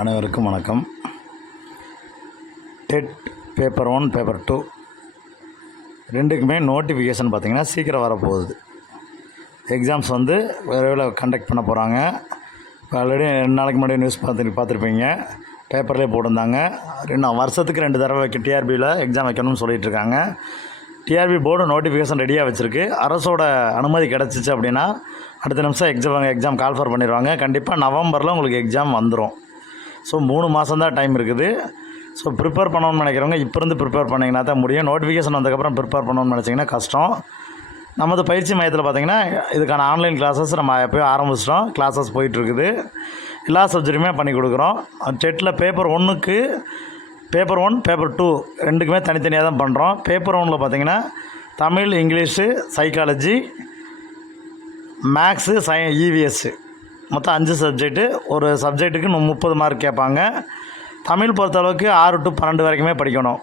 அனைவருக்கும் வணக்கம். TET paper one paper two ரெண்டுக்குமே நோட்டிஃபிகேஷன் பார்த்தீங்கன்னா சீக்கிரம் வரப்போகுது. எக்ஸாம்ஸ் வந்து விரைவில் கண்டக்ட் பண்ண போகிறாங்க ஆல்ரெடி ரெண்டு நாளைக்கு முன்னாடி நியூஸ் பார்த்து பார்த்துருப்பீங்க. பேப்பர்லேயே போட்டிருந்தாங்க. ரெண்டு வருஷத்துக்கு ரெண்டு தடவை வைக்க டிஆர்பியில் எக்ஸாம் வைக்கணும்னு சொல்லிட்டு இருக்காங்க. டிஆர்பி போர்டு நோட்டிஃபிகேஷன் ரெடியாக வச்சுருக்கு. அரசோட அனுமதி கிடச்சிச்சு அப்படின்னா அடுத்த நிமிஷம் எக்ஸாம் எக்ஸாம் கால்ஃபர் பண்ணிடுவாங்க. கண்டிப்பாக நவம்பரில் உங்களுக்கு எக்ஸாம் வந்துடும் ஸோ மூணு மாதம் தான் டைம் இருக்குது. ஸோ ப்ரிப்பேர் பண்ணணும்னு நினைக்கிறவங்க இப்போ இருந்து ப்ரிப்பேர் பண்ணிங்கன்னா தான் முடியும். நோட்டிஃபிகேஷன் வந்ததுக்கப்புறம் ப்ரிப்பேர் பண்ணணும்னு நினச்சிங்கன்னா கஷ்டம். நமது பயிற்சி மையத்தில் பார்த்திங்கன்னா இதுக்கான ஆன்லைன் கிளாஸஸ் நம்ம எப்போயோ ஆரம்பிச்சிட்டோம். கிளாஸஸ் போயிட்டுருக்குது. எல்லா சப்ஜெக்ட்டுமே பண்ணி கொடுக்குறோம். டெட்டில் பேப்பர் ஒன்றுக்கு பேப்பர் ஒன் பேப்பர் டூ ரெண்டுக்குமே தனித்தனியாக தான் பண்ணுறோம் பேப்பர் ஒனில் பார்த்திங்கன்னா தமிழ் இங்கிலீஷு சைக்காலஜி மேக்ஸு சை இவிஎஸ்ஸு மொத்தம் அஞ்சு சப்ஜெக்ட்டு ஒரு சப்ஜெக்ட்டுக்கு முப்பது மார்க் கேட்பாங்க. தமிழ் பொறுத்தளவுக்கு ஆறு டு பன்னெண்டு வரைக்குமே படிக்கணும்.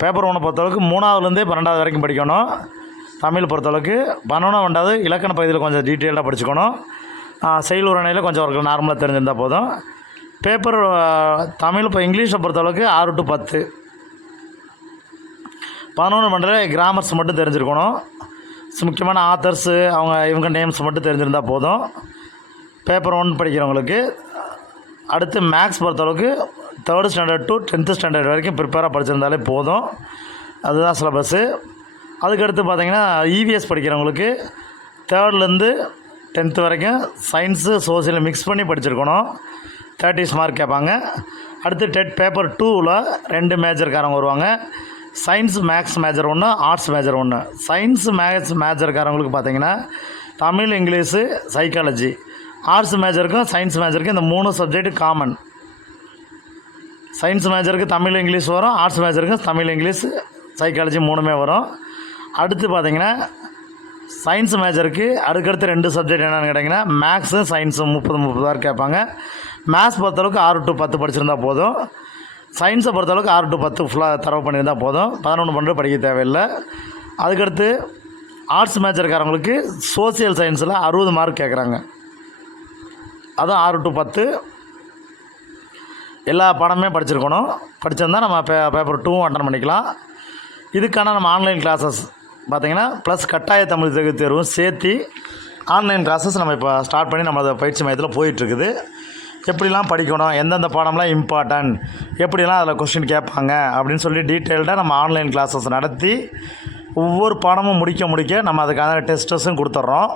பேப்பர் ஒன்று பொறுத்தளவுக்கு மூணாவதுலேருந்தே பன்னெண்டாவது வரைக்கும் படிக்கணும். தமிழ் பொறுத்தளவுக்கு பன்னெண்டாவது ரெண்டாவது இலக்கண பகுதியில் கொஞ்சம் டீட்டெயிலாக படிச்சுக்கணும். செயல் உரணையில் கொஞ்சம் ஒரு நார்மலாக தெரிஞ்சிருந்தால் போதும். பேப்பர் தமிழ் இப்போ இங்கிலீஷை பொறுத்தளவுக்கு ஆறு டு பத்து. பதினொன்று பண்ணுற கிராமர்ஸ் மட்டும் தெரிஞ்சிருக்கணும். ஸோ முக்கியமான ஆத்தர்ஸு அவங்க இவங்க நேம்ஸ் மட்டும் தெரிஞ்சிருந்தால் போதும். பேப்பர் ஒன் படிக்கிறவங்களுக்கு அடுத்து மேக்ஸ் பொறுத்தளவுக்கு third standard to tenth standard வரைக்கும் ப்ரிப்பேராக படிச்சிருந்தாலே போதும். அதுதான் சிலபஸ்ஸு அதுக்கடுத்து பார்த்தீங்கன்னா இவிஎஸ் படிக்கிறவங்களுக்கு தேர்ட்லேருந்து டென்த்து வரைக்கும் சயின்ஸு சோசியல் மிக்ஸ் பண்ணி படிச்சிருக்கணும். தேர்ட்டிஸ் மார்க் கேட்பாங்க. அடுத்து டெட் பேப்பர் டூவில் ரெண்டு மேஜர்காரங்க வருவாங்க. சயின்ஸ் மேக்ஸ் மேஜர் ஒன்று ஆர்ட்ஸ் மேஜர் ஒன்று சயின்ஸ் மேக்ஸ் மேஜர்காரங்களுக்கு பார்த்தீங்கன்னா தமிழ் இங்கிலீஷு சைக்காலஜி ஆர்ட்ஸ் மேஜருக்கும் சயின்ஸ் மேஜருக்கும் இந்த மூணு சப்ஜெக்ட் காமன் சயின்ஸ் மேஜருக்கு தமிழ் இங்கிலீஷ் வரும். ஆர்ட்ஸ் மேஜருக்கு தமிழ் இங்கிலீஷ் சைக்காலஜி மூணுமே வரும். அடுத்து பார்த்தீங்கன்னா சயின்ஸ் மேஜருக்கு அடுக்கடுத்து ரெண்டு சப்ஜெக்ட் என்னென்னு கேட்டிங்கன்னா மேக்ஸும் சயின்ஸும் முப்பது முப்பது மார்க் கேட்பாங்க. மேத்ஸ் பொறுத்தளவுக்கு ஆறு டு பத்து படிச்சிருந்தால் போதும். சயின்ஸை பொறுத்தளவுக்கு ஆறு டு பத்து ஃபுல்லாக தரவு பண்ணியிருந்தால் போதும். பதினொன்று பன்னெண்டு படிக்க தேவையில்லை. அதுக்கடுத்து ஆர்ட்ஸ் மேஜருக்காரங்களுக்கு சோசியல் சயின்ஸில் அறுபது மார்க் கேட்குறாங்க. அதுவும் ஆறு டு பத்து. எல்லா பாடமே படிச்சிருக்கணும். படிச்சிருந்தா நம்ம பே பேப்பர் டூவும் அட்டன் பண்ணிக்கலாம். இதுக்கான நம்ம ஆன்லைன் கிளாஸஸ் பார்த்திங்கன்னா ப்ளஸ் கட்டாய தமிழ் தகுதி தேர்வும் சேர்த்து ஆன்லைன் கிளாஸஸ் நம்ம இப்போ ஸ்டார்ட் பண்ணி நம்ம அதை பயிற்சி மையத்தில் போயிட்டுருக்குது. எப்படிலாம் படிக்கணும் எந்தெந்த பாடம்லாம் இம்பார்ட்டன்ட் எப்படிலாம் அதில் கொஸ்டின் கேட்பாங்க அப்படின்னு சொல்லி டீட்டெயில்டாக நம்ம ஆன்லைன் கிளாஸஸ் நடத்தி ஒவ்வொரு பாடமும் முடிக்க முடிக்க நம்ம அதுக்கான டெஸ்டஸும் கொடுத்துட்றோம்.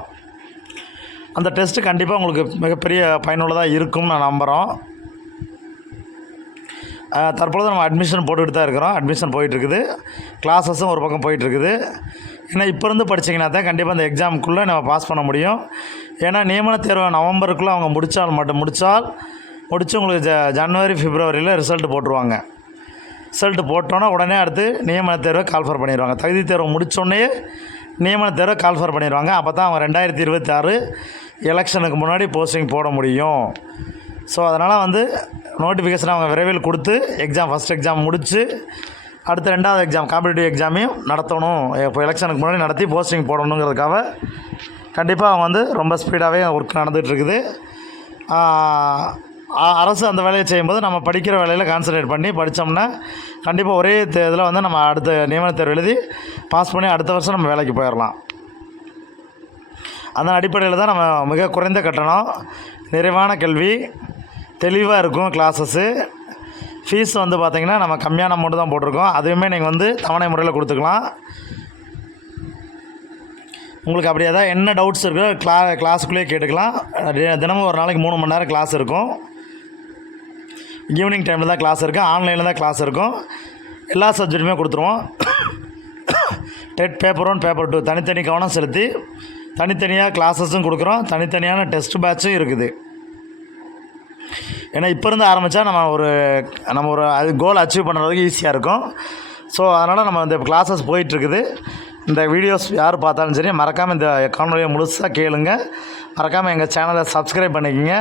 அந்த டெஸ்ட்டு கண்டிப்பாக உங்களுக்கு மிகப்பெரிய பயனுள்ளதாக இருக்கும்னு நான் நம்புகிறோம் தற்பொழுது நம்ம அட்மிஷன் போட்டுக்கிட்டு தான் இருக்கிறோம். அட்மிஷன் போயிட்டுருக்குது. கிளாஸஸும் ஒரு பக்கம் போயிட்டுருக்குது. ஏன்னா இப்போ இருந்து படிச்சிங்கன்னா தான் கண்டிப்பாக அந்த எக்ஸாமுக்குள்ளே நம்ம பாஸ் பண்ண முடியும். ஏன்னா நியமன தேர்வு நவம்பருக்குள்ளே அவங்க முடித்தால் மட்டும் முடித்தால் முடித்து உங்களுக்கு ஜ ஜனவரி ஃபிப்ரவரியில் ரிசல்ட் போட்டுருவாங்க. ரிசல்ட் போட்டோன்னே உடனே அடுத்து நியமன தேர்வை கால்ஃபர் பண்ணிடுவாங்க. தகுதி தேர்வு முடித்தோடனே நியமன கால்ஃபர் பண்ணிடுவாங்க அப்போ தான் அவங்க ரெண்டாயிரத்தி இருபத்தி ஆறு எலெக்ஷனுக்கு முன்னாடி போஸ்டிங் போட முடியும். ஸோ அதனால் வந்து நோட்டிஃபிகேஷன் அவங்க விரைவில் கொடுத்து எக்ஸாம் ஃபஸ்ட் எக்ஸாம் முடித்து அடுத்த ரெண்டாவது எக்ஸாம் காம்படிட்டிவ் எக்ஸாமையும் நடத்தணும். இப்போ எலெக்ஷனுக்கு முன்னாடி நடத்தி போஸ்டிங் போடணுங்கிறதுக்காக கண்டிப்பாக அவங்க வந்து ரொம்ப ஸ்பீடாகவே ஒர்க் நடந்துகிட்ருக்குது அரசு அந்த வேலையை செய்யும்போது நம்ம படிக்கிற வேலையில் கான்சன்ட்ரேட் பண்ணி படித்தோம்னா கண்டிப்பாக ஒரே இதில் வந்து நம்ம அடுத்த நியமன தேர்வு எழுதி பாஸ் பண்ணி அடுத்த வருஷம் நம்ம வேலைக்கு போயிடலாம் அதன் அடிப்படையில் தான் நம்ம மிக குறைந்த கட்டணம் நிறைவான கல்வி தெளிவாக இருக்கும் கிளாஸஸ்ஸு ஃபீஸ் வந்து பார்த்திங்கன்னா நம்ம கம்மியான அமௌண்ட்டு தான் போட்டிருக்கோம். அதுவுமே நீங்கள் வந்து தவணை முறையில் கொடுத்துக்கலாம். உங்களுக்கு அப்படி தான் என்ன டவுட்ஸ் இருக்கோ கிளா கிளாஸுக்குள்ளேயே கேட்டுக்கலாம். தினமும் ஒரு நாளைக்கு மூணு மணி நேரம் கிளாஸ் இருக்கும். ஈவினிங் டைமில் தான் கிளாஸ் இருக்குது ஆன்லைனில் தான் கிளாஸ் இருக்கும். எல்லா சப்ஜெக்ட்டுமே கொடுத்துருவோம். TET paper one paper two தனித்தனி கவனம் செலுத்தி தனித்தனியாக கிளாஸஸும் கொடுக்குறோம். தனித்தனியான டெஸ்ட் பேட்சும் இருக்குது. ஏன்னா இப்போ இருந்து ஆரம்பித்தா நம்ம ஒரு நம்ம ஒரு அது கோல் அச்சீவ் பண்ணுறதுக்கு ஈஸியாக இருக்கும். ஸோ அதனால் நம்ம இந்த கிளாஸஸ் போயிட்டுருக்குது. இந்த வீடியோஸ் யார் பார்த்தாலும் சரி மறக்காமல் இந்த காணொலியை முழுசாக கேளுங்க. மறக்காமல் எங்கள் சேனலை சப்ஸ்கிரைப் பண்ணிக்கோங்க.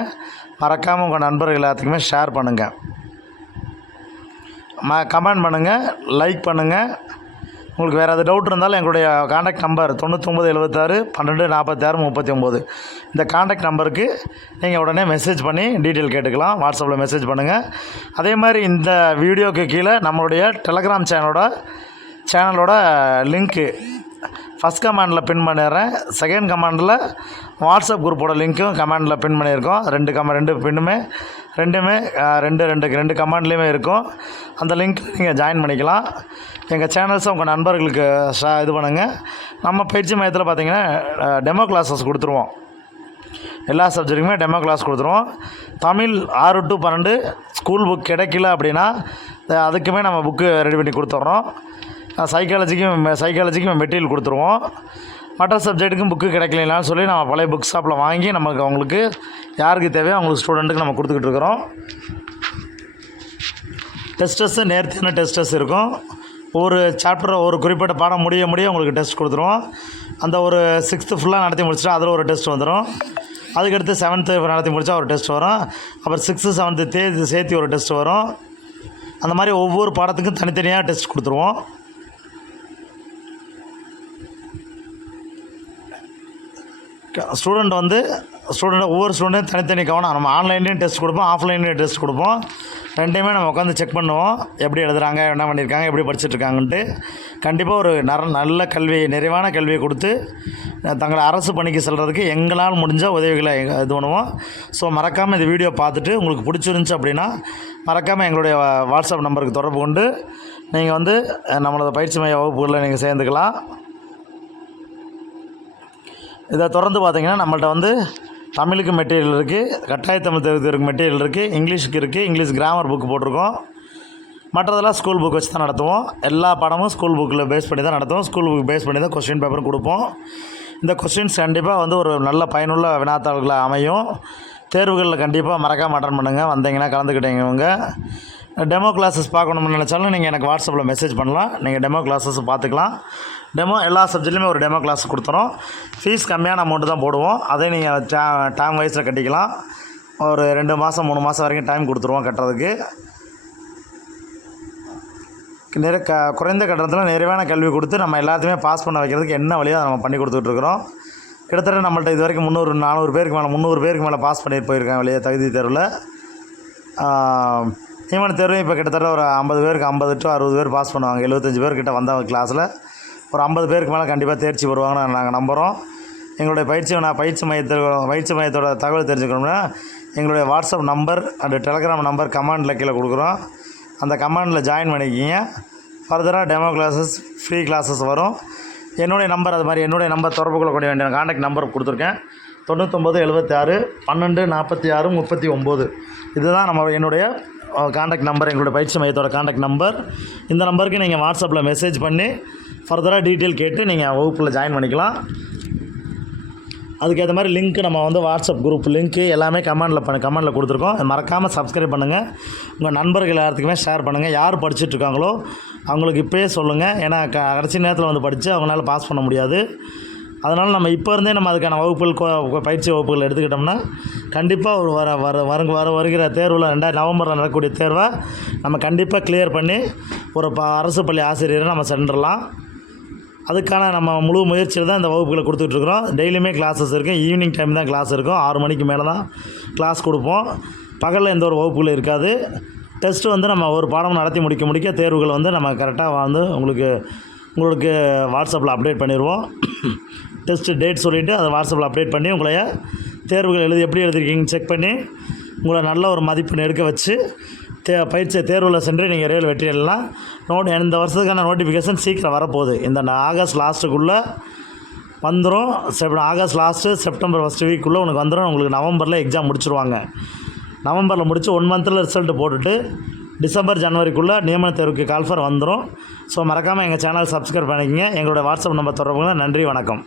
மறக்காமல் உங்கள் நண்பர்கள் எல்லாத்துக்குமே ஷேர் பண்ணுங்கள் ம கமெண்ட் பண்ணுங்கள் லைக் பண்ணுங்கள் உங்களுக்கு வேறு எதாவது டவுட் இருந்தாலும் எங்களுடைய காண்டாக்ட் நம்பர் தொண்ணூத்தொம்பது எழுபத்தாறு பன்னெண்டு நாற்பத்தாறு முப்பத்தி ஒம்பது இந்த காண்டாக்ட் நம்பருக்கு நீங்கள் உடனே மெசேஜ் பண்ணி டீட்டெயில் கேட்டுக்கலாம். வாட்ஸ்அப்பில் மெசேஜ் பண்ணுங்கள் அதே மாதிரி இந்த வீடியோக்கு கீழே நம்மளுடைய டெலகிராம் சேனலோட சேனலோட லிங்க்கு ஃபஸ்ட் கமாண்டில் பின் பண்ணிடுறேன். செகண்ட் கமாண்டில் வாட்ஸ்அப் குரூப்போட லிங்க்கும் கமாண்டில் பின் பண்ணியிருக்கோம். ரெண்டு கமா ரெண்டு பின்னுமே ரெண்டுமே ரெண்டு ரெண்டு ரெண்டு கமாண்ட்லேயுமே இருக்கும். அந்த லிங்க் நீங்கள் ஜாயின் பண்ணிக்கலாம். எங்கள் சேனல்ஸை உங்கள் நண்பர்களுக்கு ஷா இது பண்ணுங்கள் நம்ம பயிற்சி மையத்தில் பார்த்தீங்கன்னா டெமோ கிளாஸஸ் கொடுத்துருவோம். எல்லா சப்ஜெக்ட்டுக்குமே டெமோ கிளாஸ் கொடுத்துருவோம். தமிழ் ஆறு டு பன்னெண்டு ஸ்கூல் புக் கிடைக்கல அப்படின்னா அதுக்குமே நம்ம புக்கு ரெடி பண்ணி கொடுத்துட்றோம் சைக்காலஜிக்கும் சைக்காலஜிக்கும் மெட்டீரியல் கொடுத்துருவோம். மற்ற சப்ஜெக்ட்டுக்கும் புக்கு கிடைக்கலனாலும் சொல்லி நம்ம பழைய புக் ஷாப்பில் வாங்கி நமக்கு அவங்களுக்கு யாருக்கு தேவையோ அவங்களுக்கு ஸ்டூடெண்ட்டுக்கு நம்ம கொடுத்துக்கிட்டு இருக்கிறோம். டெஸ்டஸ்ஸு நேர்த்தியான டெஸ்டஸ் இருக்கும். ஒரு சாப்டர் ஒரு குறிப்பிட்ட பாடம் முடிய முடிய உங்களுக்கு டெஸ்ட் கொடுத்துருவோம். அந்த ஒரு சிக்ஸ்த்து ஃபுல்லாக நடத்தி முடிச்சுட்டு அதில் ஒரு டெஸ்ட் வந்துடும் அதுக்கடுத்து செவன்த்து நடத்தி முடித்தா ஒரு டெஸ்ட் வரும். அப்புறம் சிக்ஸ்த்து செவன்த்து தேதி சேர்த்து ஒரு டெஸ்ட் வரும். அந்த மாதிரி ஒவ்வொரு பாடத்துக்கும் தனித்தனியாக டெஸ்ட் கொடுத்துருவோம். ஸ்டூடெண்ட் வந்து ஸ்டூடெண்ட் ஒவ்வொரு ஸ்டூடெண்ட்டும் தனித்தனி கவனம். நம்ம ஆன்லைன்லேயும் டெஸ்ட் கொடுப்போம் ஆஃப்லைன்லேயும் டெஸ்ட் கொடுப்போம். ரெண்டையுமே நம்ம உட்காந்து செக் பண்ணுவோம். எப்படி எழுதுறாங்க என்ன பண்ணியிருக்காங்க எப்படி படிச்சுட்ருக்காங்கன்ட்டு கண்டிப்பாக ஒரு நர நல்ல கல்வி நிறைவான கல்வியை கொடுத்து தங்களை அரசு பணிக்கு செல்கிறதுக்கு எங்களால் முடிஞ்ச உதவிகளை இது பண்ணுவோம். ஸோ மறக்காமல் இந்த வீடியோ பார்த்துட்டு உங்களுக்கு பிடிச்சிருந்துச்சி அப்படின்னா மறக்காமல் எங்களுடைய வாட்ஸ்அப் நம்பருக்கு தொடர்பு கொண்டு நீங்கள் வந்து நம்மளோட பயிற்சி மைய வகுப்புகளில் நீங்கள் சேர்ந்துக்கலாம். இதை தொடர்ந்து பார்த்தீங்கன்னா நம்மள்ட்ட வந்து தமிழுக்கு மெட்டீரியல் இருக்குது கட்டாய தமிழ் தெரிவிக்கிறதுக்கு மெட்டீரியல் இருக்குது இங்கிலீஷுக்கு இருக்குது இங்கிலீஷ் கிராமர் புக் போட்டிருக்கோம். மற்றதெல்லாம் ஸ்கூல் புக் வச்சு தான் நடத்துவோம். எல்லா படமும் ஸ்கூல் புக்கில் பேஸ் பண்ணி தான் நடத்துவோம். ஸ்கூல் புக் பேஸ் பண்ணி தான் கொஸ்டின் பேப்பரும் கொடுப்போம். இந்த கொஸ்டின்ஸ் கண்டிப்பாக வந்து ஒரு நல்ல பயனுள்ள வினாத்தாள்களாக அமையும். தேர்வுகளில் கண்டிப்பாக மறக்காமல் அட்டன் பண்ணுங்கள் வந்தீங்கன்னா கலந்துக்கிட்டீங்க டெமோ கிளாஸஸ் பார்க்கணும்னு நினச்சாலும் நீங்கள் எனக்கு வாட்ஸ்அப்பில் மெசேஜ் பண்ணலாம். நீங்கள் டெமோ கிளாஸஸ் பார்த்துக்கலாம். டெமோ எல்லா சப்ஜெக்ட்லையுமே ஒரு டெமோ கிளாஸ் கொடுத்துறோம். ஃபீஸ் கம்மியான அமௌண்ட்டு தான் போடுவோம். அதே நீங்கள் டே டைம் வைஸில் கட்டிக்கலாம். ஒரு ரெண்டு மாதம் மூணு மாதம் வரைக்கும் டைம் கொடுத்துருவோம் கட்டுறதுக்கு. நிற க குறைந்த கட்டணத்தில் நிறைவான கல்வி கொடுத்து நம்ம எல்லாத்தையுமே பாஸ் பண்ண வைக்கிறதுக்கு என்ன வழியோ நம்ம பண்ணி கொடுத்துட்ருக்குறோம் கிட்டத்தட்ட நம்மள்ட்ட இது வரைக்கும் முந்நூறு நானூறு பேருக்கு மேலே முந்நூறு பேருக்கு மேலே பாஸ் பண்ணிட்டு போயிருக்காங்க வெளியே தகுதி தேர்வில். ஈவன் தேர்வு இப்போ கிட்டத்தட்ட ஒரு ஐம்பது பேருக்கு ஐம்பது டு அறுபது பேர் பாஸ் பண்ணுவாங்க. எழுபத்தஞ்சு பேர்கிட்ட வந்தவங்க கிளாஸில் ஒரு ஐம்பது பேருக்கு மேலே கண்டிப்பாக தேர்ச்சி வருவாங்கன்னு நாங்கள் நம்புகிறோம் எங்களுடைய பயிற்சி நான் பயிற்சி மையத்தில் பயிற்சி மையத்தோட தகவல் தெரிஞ்சுக்கணும்னா எங்களுடைய WhatsApp number and Telegram number கமாண்டில் கீழே கொடுக்குறோம். அந்த கமாண்டில் ஜாயின் பண்ணிக்கிங்க. ஃபர்தராக டெமோ கிளாஸஸ் ஃப்ரீ கிளாஸஸ் வரும். என்னுடைய நம்பர் அது மாதிரி என்னுடைய நம்பர் தொடர்பு கொள்ளக்கூடிய வேண்டிய காண்டாக்ட் நம்பர் கொடுத்துருக்கேன். தொண்ணூத்தொம்பது எழுபத்தாறு பன்னெண்டு நாற்பத்தி ஆறு முப்பத்தி ஒம்பது இதுதான் நம்ம என்னுடைய காண்டாக்ட் நம்பர் எங்களுடைய பயிற்சி மையத்தோட காண்டாக்ட் நம்பர் இந்த நம்பருக்கு நீங்கள் வாட்ஸ்அப்பில் மெசேஜ் பண்ணி ஃபர்தராக டீட்டெயில் கேட்டு நீங்கள் வகுப்பில் ஜாயின் பண்ணிக்கலாம். அதுக்கேற்ற மாதிரி லிங்க் நம்ம வந்து வாட்ஸ்அப் குரூப் லிங்க்கு எல்லாமே கமெண்டில் பண்ண கமெண்டில் கொடுத்துருக்கோம். மறக்காமல் சப்ஸ்கிரைப் பண்ணுங்கள் உங்கள் நண்பர்கள் எல்லாத்துக்குமே ஷேர் பண்ணுங்கள் யார் படிச்சுட்ருக்காங்களோ அவங்களுக்கு இப்போயே சொல்லுங்கள் ஏன்னா க கடைசி நேரத்தில் வந்து படித்து அவங்களால பாஸ் பண்ண முடியாது. அதனால் நம்ம இப்போ இருந்தே நம்ம அதுக்கான வகுப்புகள் பயிற்சி வகுப்புகள் எடுத்துக்கிட்டோம்னா கண்டிப்பாக ஒரு வர வர வர வர வருகிற தேர்வில் ரெண்டாயிரம் நவம்பரில் நடக்கக்கூடிய தேர்வை நம்ம கண்டிப்பாக கிளியர் பண்ணி ஒரு ப அரசு பள்ளி ஆசிரியரை நம்ம சென்றலாம் அதுக்கான நம்ம முழு முயற்சியில் தான் இந்த வகுப்புகளை கொடுத்துட்ருக்குறோம் டெய்லியுமே கிளாஸஸ் இருக்கும். ஈவினிங் டைம் தான் கிளாஸ் இருக்கும். ஆறு மணிக்கு மேலே தான் கிளாஸ் கொடுப்போம். பகலில் எந்த ஒரு வகுப்புகளும் இருக்காது. டெஸ்ட்டு வந்து நம்ம ஒரு பாடம் நடத்தி முடிக்க முடிக்க தேர்வுகள் வந்து நம்ம கரெக்டாக வந்து உங்களுக்கு உங்களுக்கு வாட்ஸ்அப்பில் அப்டேட் பண்ணிடுவோம் டெஸ்ட்டு டேட் சொல்லிவிட்டு அதை வாட்ஸ்அப்பில் அப்டேட் பண்ணி உங்களைய தேர்வுகள் எழுதி எப்படி எழுதிருக்கீங்கன்னு செக் பண்ணி உங்களை நல்ல ஒரு மதிப்பெண் எடுக்க வச்சு தே பயிற்சி தேர்வில் சென்று நீங்கள் ரயில் வெற்றி எல்லாம் நோட் இந்த வருஷத்துக்கான நோட்டிஃபிகேஷன் சீக்கிரம் வரப்போகுது. இந்த ஆகஸ்ட் லாஸ்ட்டுக்குள்ளே வந்துடும் Sep August last September first வீக்குள்ளே உனக்கு வந்துடும் உங்களுக்கு நவம்பரில் எக்ஸாம் முடிச்சிருவாங்க. நவம்பரில் முடித்து ஒன் மந்தில் ரிசல்ட்டு போட்டுட்டு டிசம்பர் ஜனவரிக்குள்ளே நியமன தேர்வுக்கு கால்ஃபர் வந்துடும் ஸோ மறக்காமல் எங்கள் சேனல் சப்ஸ்கிரைப் பண்ணிக்கங்க. எங்களோட வாட்ஸ்அப் நம்பர் தொடர்புங்க. நன்றி வணக்கம்.